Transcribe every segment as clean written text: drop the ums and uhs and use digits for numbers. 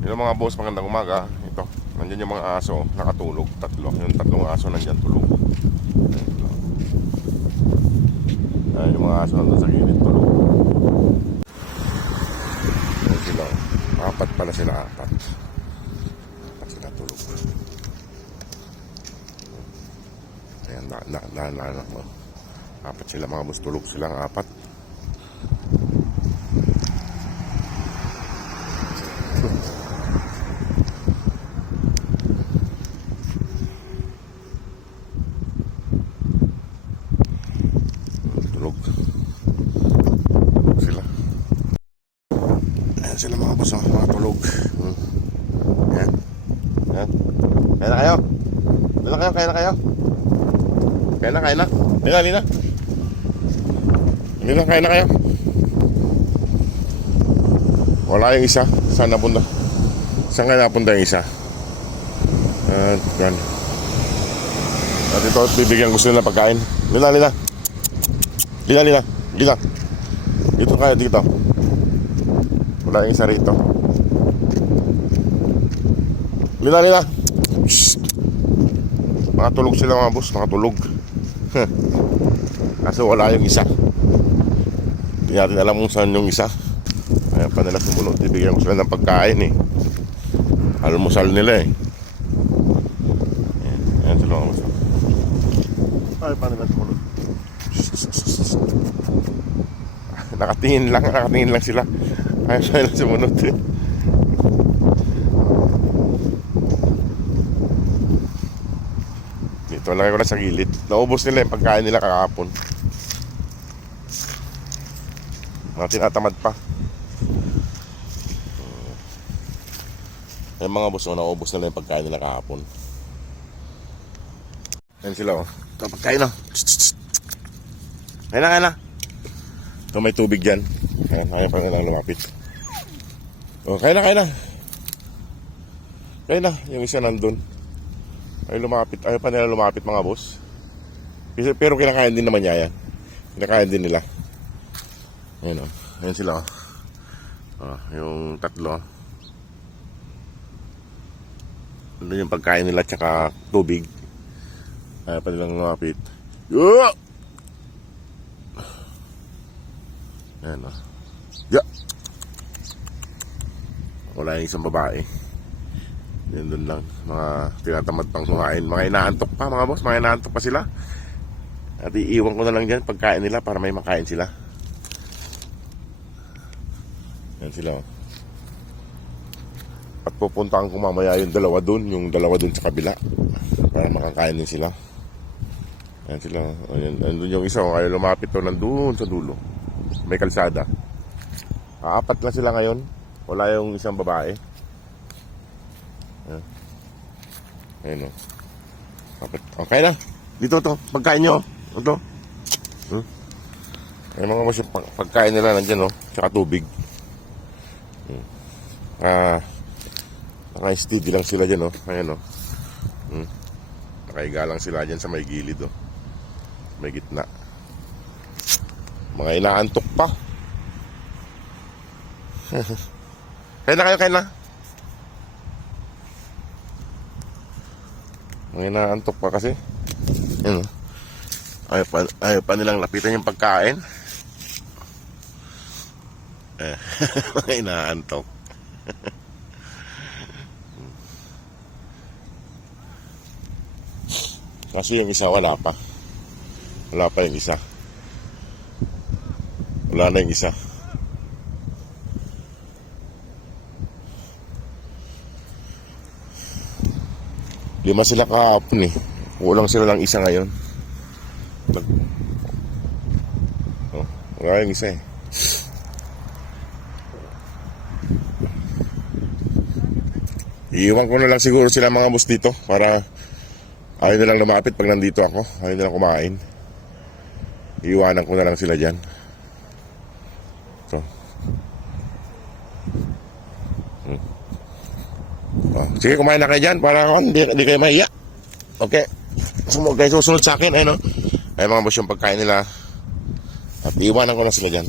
Yung mga boss, magandang umaga. Ito, nandyan yung mga aso, nakatulog, tatlo. Yung tatlong aso nandyan tulog. Ayan yung mga aso nandun sa gilid tulog. Ayan sila. Apat pala sila, apat. Apat sila tulog. Ayan, na. Apat sila mga boss, tulog silang apat. Tulog sila. Ayan sila mga boss, mga tulog. Ayan. Ayan. Kaya na kayo. Kaya na kayo. Lina. Lina, kaya na kayo. Wala yung isa. Saan napunta? Saan nga napunta yung isa? At yan. At ito, bibigyan ko sila ng pagkain. Lina. Dito kayo, dito. Wala yung isa rito. Lina. Shhh. Mga tulog sila mga boss, mga tulog. Kaso wala yung isa. Hindi natin alam kung saan yung isa. Kaya pa nila sumunod. Ibigyan ko sila ng pagkain eh. Almusal nila eh. Ayan sila mga boss. Ay pa nila sumunod. Nakatingin lang sila. Kaya pa nila sumunod eh. Dito lagay ko lang sa gilid. Naubos nila yung pagkain nila kakapon. Mga tinatamad pa. Yung mga boss, naubos nila yung pagkain nila kakapon. Ayan sila oh. Ito pagkain oh. Kaya na. Ito may tubig dyan. Kaya pa nga lang lumapit. Oh, kaya na. Kaya na, yung isa nandun. Ayaw pa nila lumapit mga boss. Pero kinakain din naman niya yan. Kinakain din nila. Ayan o. Ayan sila o. Yung tatlo. Doon yung pagkain nila tsaka tubig. Ayaw pa nilang lumapit. Ayan o. Wala yung isang babae. Yan doon lang, mga tinatamad pang kumain. Mga inaantok pa mga boss, mga inaantok pa sila. At iiwan ko na lang dyan pagkain nila para may makain sila. Yan sila. At pupuntaan ko mamaya yung dalawa dun sa kabila. Para makakain din sila. Yan sila. Andun yung isa, kaya lumapit to nandun sa dulo. May kalsada. Apat lang sila ngayon. Wala yung isang babae. Ayan o. Okay na. Dito to. Pagkain nyo. Ito. Ayan mga boss, pagkain nila nandyan o. Tsaka tubig. Naka-steady lang sila dyan o. Ayan o. Nakaiga lang sila dyan sa may gilid o. May gitna. Mga inaantok pa. Kain na. Mga inaantok pa kasi. Yan, ayaw pa nilang lapitan yung pagkain. Mga inaantok. Kasi yung isa wala pa. Wala pa yung isa. Wala na yung isa. Lima sila kahapon eh. Kulang sila lang isa ngayon. Wala yung isa eh. Iiwan ko na lang siguro sila mga boss dito. Para ayaw na lang lumapit pag nandito ako. Ayaw na lang kumain. Iiwanan ko na lang sila dyan. Ito. Sige, kumain na kayo dyan para hindi kayo mahiya. Okay. Kayo susunod sa akin. Ayun o. Ay mga boss yung pagkain nila. At iwanan ko na sila dyan.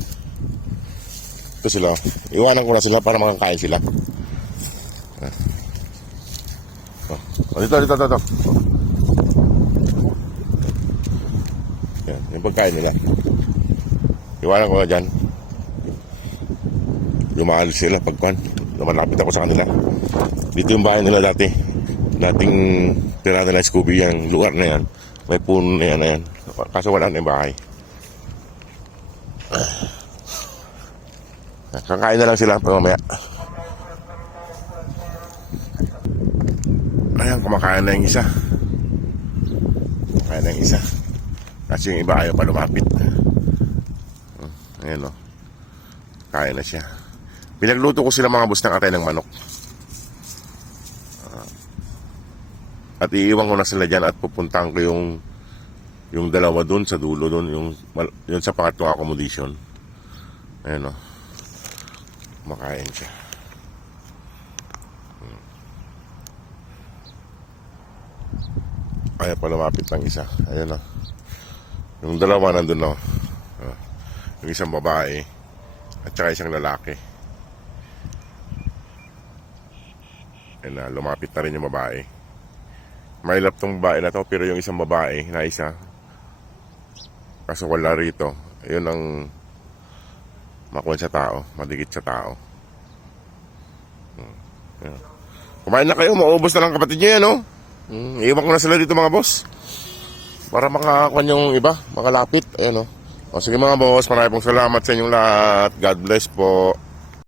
Ito sila. Iwanan ko na sila para makakain sila. Dito. Yan, yung pagkain nila. Iwanan ko na dyan. Lumaalis sila pagkuhan. Lumalapit ako sa kanila. Dito yung bahay nila dati. Dating tira nila Scooby yung lugar na yan. May puno na yan. Kaso wala na yung bahay. Kakain na lang sila mamaya. Ayan, kumakain na yung isa. Kumakain na yung isa. Kasi yung iba ayaw pa lumapit. Ayan o. Kain na siya. Pinagluto ko sila mga boss ng atay ng manok. At iiwan ko na sila dyan at pupuntahan ko yung dalawa dun sa dulo dun. Yung sa pangatlong accommodation. Ayan o. Kumakain siya. Ayaw pa lumapit ng isa. Ayan o. Yung dalawa nandun o. Yung isang babae at saka isang lalaki. Ayan na, lumapit na rin yung babae. May lap tong babae na to, pero yung isang babae na isa, kaso wala rito. Yun ang makuha sa tao, madikit sa tao. Ayan. Kumain na kayo, maubos na lang kapatid nyo yan, no? Iwan ko na sila dito mga boss. Para makakuha yung iba, makalapit. Ayan, no? O sige mga boss, maraming pong salamat sa inyong lahat. God bless po.